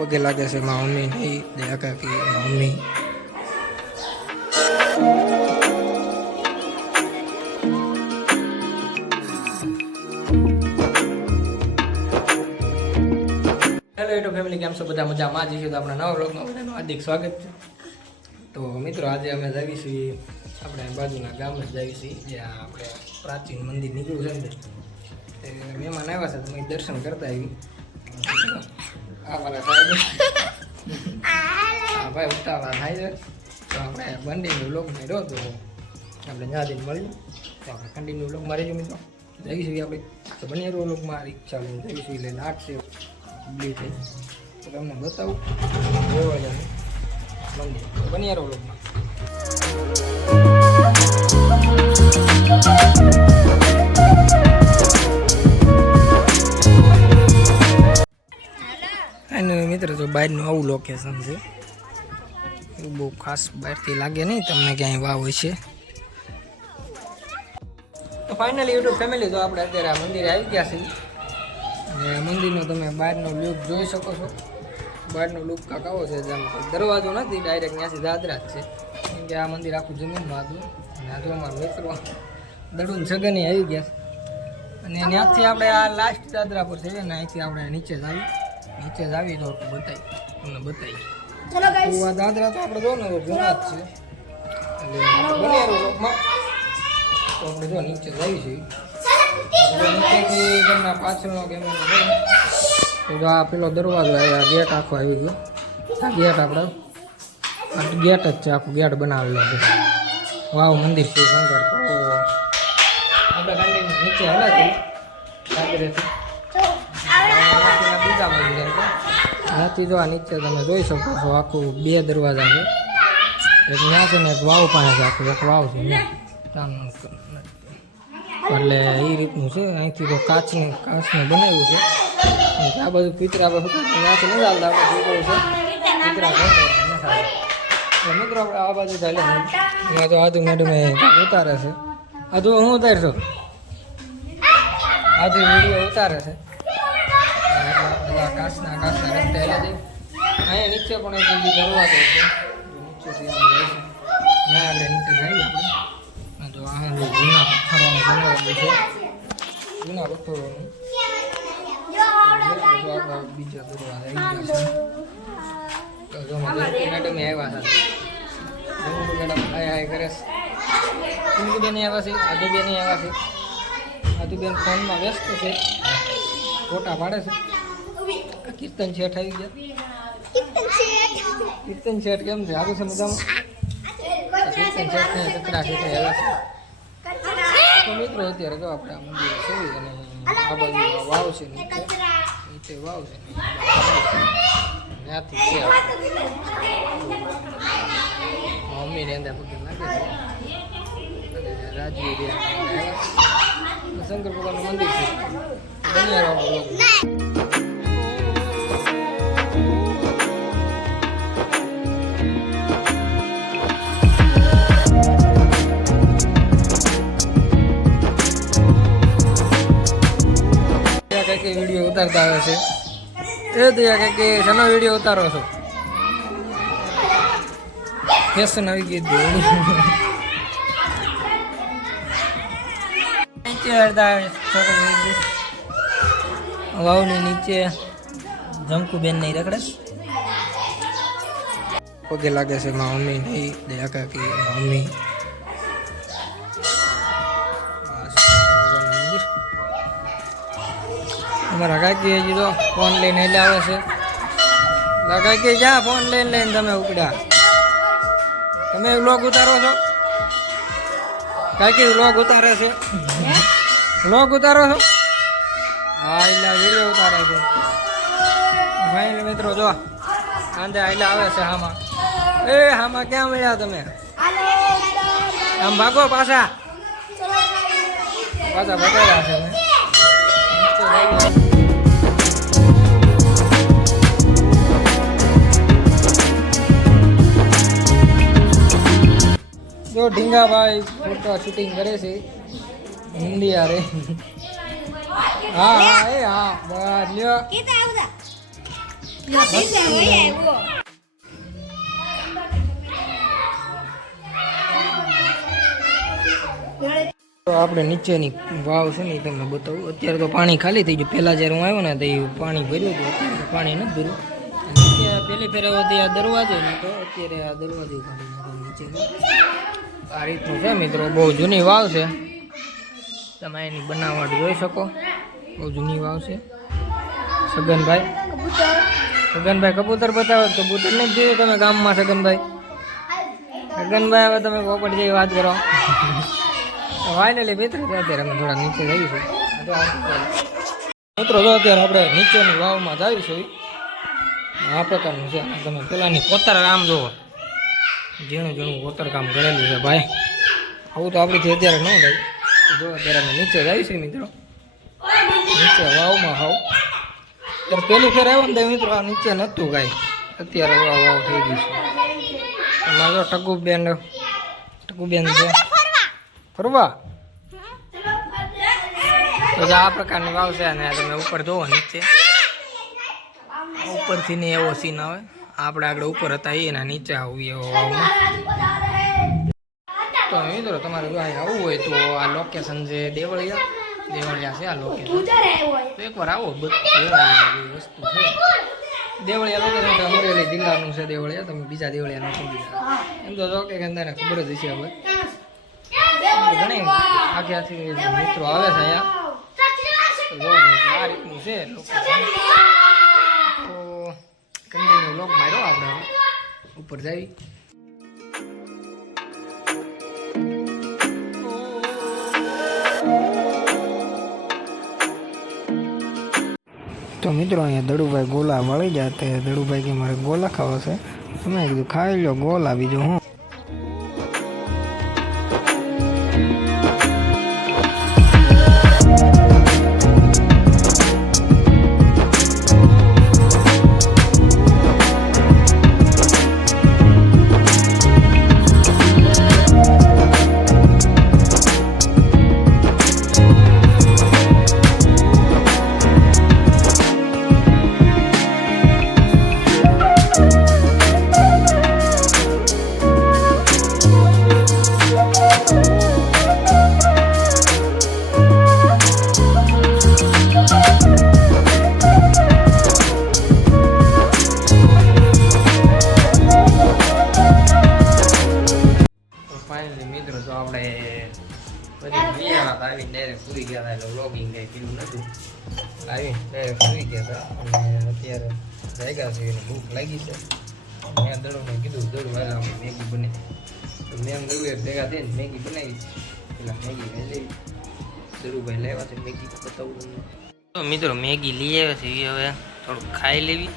પગે લાગે છે મારા મમ્મી નહીં દયા કાકી મમ્મી. હેલો યુટ્યુબ ફેમિલી, કેમ છો બધા? મજામાં જ છીએ. તો આપણા નવા વ્લોગમાં બધાનું હાર્દિક સ્વાગત છે. તો મિત્રો, આજે અમે જઈએ છીએ આપણે બાજુના ગામ જ જઈએ છીએ, જ્યાં આપણે પ્રાચીન મંદિર નીકળ્યું છે ને તે મહેમાન આવ્યા છે, તો અમે દર્શન કરતા આવી. આ વાળા સાહેબ હા ભાઈ ઉતાવળા થાય છે, તો આપણે બંડીનું વ્લોગ મળ્યો તો આપણે જ્યાં મળ્યું તો આપણે કન્ટિન્યુ વ્લોગ મારી ગયો મિત્રો. જઈશું આપણે તો બની રહ્યો વ્લોગમાં રિક્ષા લઈને જઈશું એટલે લાગશે બી થઈ તો તમને બતાવું દેવળિયાનું મંદિર. તો બની રહ્યો વ્લોગમાં. અને મિત્રો તો બહારનું આવું લોકેશન છે, એવું બહુ ખાસ બહારથી લાગે નહીં તમને ક્યાંય વાવ હોય છે. તો ફાઇનલી યુટ્યુબ ફેમિલી, તો આપણે અત્યારે આ મંદિરે આવી ગયા છીએ. અને મંદિરનો તમે બહારનો લુક જોઈ શકો છો. બહારનો લુક કાંક આવો છે, જેમ દરવાજો નથી, ડાયરેક્ટ ત્યાંથી દાદરા જ છે, કેમ કે આ મંદિર આખું જમીનમાં હતું. અને આ તો અમારા મિત્રો દડુન સગની આવી ગયા છે. અને ત્યાંથી આપણે આ લાસ્ટ દાદરા પર છે ને, અહીંથી આપણે નીચે જ આવી તો બતાવી તમને બતાવી. તો આ દાદરા તો આપણે જો ને જૂના જ છે, એટલે બનેરો લોકમાં તો આપણે જો નીચે જ આવી છીએ. નીચેથી તમને પાછળનો કેમેરો તો આ પેલો દરવાજો આ ગેટ આખો આવી ગયો. આ ગેટ આપણે આ ગેટ જ છે, આખું ગેટ બનાવેલો છે. વાવ મંદિર છે શંકર. તો આપણે ગાંડી નીચે હલા છીએ સાગરેથી બીજા મંદિર ત્યાંથી જો આ નીચે તમે જોઈ શકો છો, આખું બે દરવાજા છે. એક ત્યાં છે ને એક વાવ પાસે છે, આખું એક વાવ છે એટલે એ રીતનું છે. અહીંથી તો કાચનું બનાવ્યું છે. આ બધું પિતરા ત્યાંથી નથી ચાલતા, આપણે જોયું છે પિતરા મિત્રો. આપણે આ બાજુ ચાલે એમાં તો આધુ મેડમ ઉતારે છે. આધુ હું ઉતારશો? આધુ વિડીયો ઉતારે છે. કાચના રસ્તે હેલા જઈએ. અહીંયા નીચે પણ એક દરવાજો છે, નીચેથી ના આપણે નીચે જઈએ આપણે. તો આ જૂના પથ્થરોનું બનાવેલું છે, જૂના પથ્થરોનું. આપણા બીજા દરવાજા આવી ગયા છે. તો જો મેડમ આવ્યા છે, મેડમ હાય કરે છે. બેન આવ્યા છે, આદુબેન આવ્યા છે. આદુબેન ફોનમાં વ્યસ્ત છે, ફોટા પાડે છે. કીર્તન શેઠ આવી ગયા. કીર્તન શેઠ કેમ છે? સારું છે મજામાં? કીર્તન શેઠ ને કચરા શેઠ આવ્યા છે. તો મિત્રો અત્યારે જો આપણે આ મંદિર છે અને આ બાજુ વાવ છે, નીચે વાવ છે, ત્યાંથી છે મમ્મીને અંદર પગે લાગે છે. અને રાજવી શંકર ભગવાનનું મંદિર છે. બન્યા રહો. વિડીયો ઉતારતા આવે છે એ દયા કે શેનો વિડીયો ઉતારો છો? ફેશન આવી ગઈ નીચે વાવની નીચે જમકુબેન નહીં રખડે પગે લાગે છે મારા મમ્મી નહીં દયા કાકી મમ્મી. અમારા કાકી હજી તો ફોન લઈને એટલે આવે છે. કાકી જ્યાં ફોન લઈને તમે ઉપડ્યા? તમે વ્લોગ ઉતારો છો? કાકી વ્લોગ ઉતારે છે? વ્લોગ ઉતારો છો? હા એટલે વિડીયો ઉતારે છે. ફાઇનલ મિત્રો જો સાંજે એટલે આવે છે. હામાં હામાં ક્યાં મળ્યા તમે? આમ ભાગો પાછા ભગાડ્યા છે મેં. જો ઢીંગાભાઈ ફોટો શૂટિંગ કરે છે ઇન્ડિયા રે. હા હા એ હા બસ લ્યો તો આપણે નીચેની વાવ છે ને એ તમને બતાવું. અત્યારે તો પાણી ખાલી થઈ ગયું. પહેલાં જ્યારે હું આવ્યો ને તો એ પાણી ભર્યું હતું, અત્યારે પાણી નથી ભર્યું. અને પહેલી ફેર આવ્યો આ દરવાજો ને તો અત્યારે આ દરવાજો કાઢી નાખ્યો નીચેનો. આ રીતનું છે મિત્રો, બહુ જૂની વાવ છે. તમે એની બનાવટ જોઈ શકો, બહુ જૂની વાવ છે. સગનભાઈ કબૂતર બતાવો. કબૂતર ને જ જોયું તમે ગામમાં સગનભાઈ. સગનભાઈ હવે તમે પોપટ જેવી વાત કરો. ફાઇનલી મિત્રો અત્યારે અમે થોડા નીચે જઈશું મિત્રો. જો અત્યારે આપણે નીચેની વાવમાં જઈશું. આ પ્રકારનું છે. તમે પેલાની કોતરકામ જુઓ, ઝીણું ઝીણું કોતરકામ કરેલું છે ભાઈ. આવું તો આપણીથી અત્યારે ન થાય. જો અત્યારે અમે નીચે જઈશું મિત્રો, નીચે વાવમાં હાવ. ત્યારે પેલી ફેર આવ્યો ને તો મિત્રો આ નીચે નહોતું કાંઈ, અત્યારે વાવ થઈ ગઈ છે. એમાં જો ટકુબેન છે ફરવા. તો આ પ્રકારની વાવ છે. અને તમે ઉપર જુઓ નીચે, ઉપરથી ને એવો સીન આવે. આપણે આગળ ઉપર હતા એના નીચે આવું એવો વાવમાં. તો મિત્રો તમારે જો અહીં આવવું હોય તો આ લોકેશન છે દેવળિયા છે આ લોકેશન. તો એકવાર આવો, બધી વસ્તુ છે. દેવળિયા લોકેશન તો અમરેલી જિલ્લાનું છે દેવળિયા. તમે બીજા દેવળિયા નથી બીજા. એમ તો જો કે તને ખબર જ હશે હવે. ઘણી આખી મિત્રો આવે છે અહીંયા. આ રીતનું છે લોકેશન. તો કન્ટિન્યુ લોક માર્યો આપણે ઉપર જઈ. તો મિત્રો અહીંયા દડુભાઈ ગોલા મળી જાય. તે દડુભાઈ કે મારે ગોલા ખાવા છે. તમે કીધું ખાઈ લો ગોલા, બીજું હું. મિત્રો તો આપણે બધી આવીને ડાયરેક્ટ સુઈ ગયા હતા. એટલે વ્લોગિંગ કંઈ કર્યું નહોતું. આવીને ડાયરેક્ટ સુઈ ગયા હતા. અને અત્યારે જાગ્યા છે એને ભૂખ લાગી છે. મેં દડુને કીધું દડુ હાલ આપણે મેગી બને. તો મેં ગયું ભેગા થઈને મેગી બનાવી. પેલા મેગી લઈ લેવી. દડુભાઈ લેવા છે મેગી બતાવું તમને. તો મિત્રો મેગી લઈ આવ્યા છે, હવે થોડુંક ખાઈ લેવી.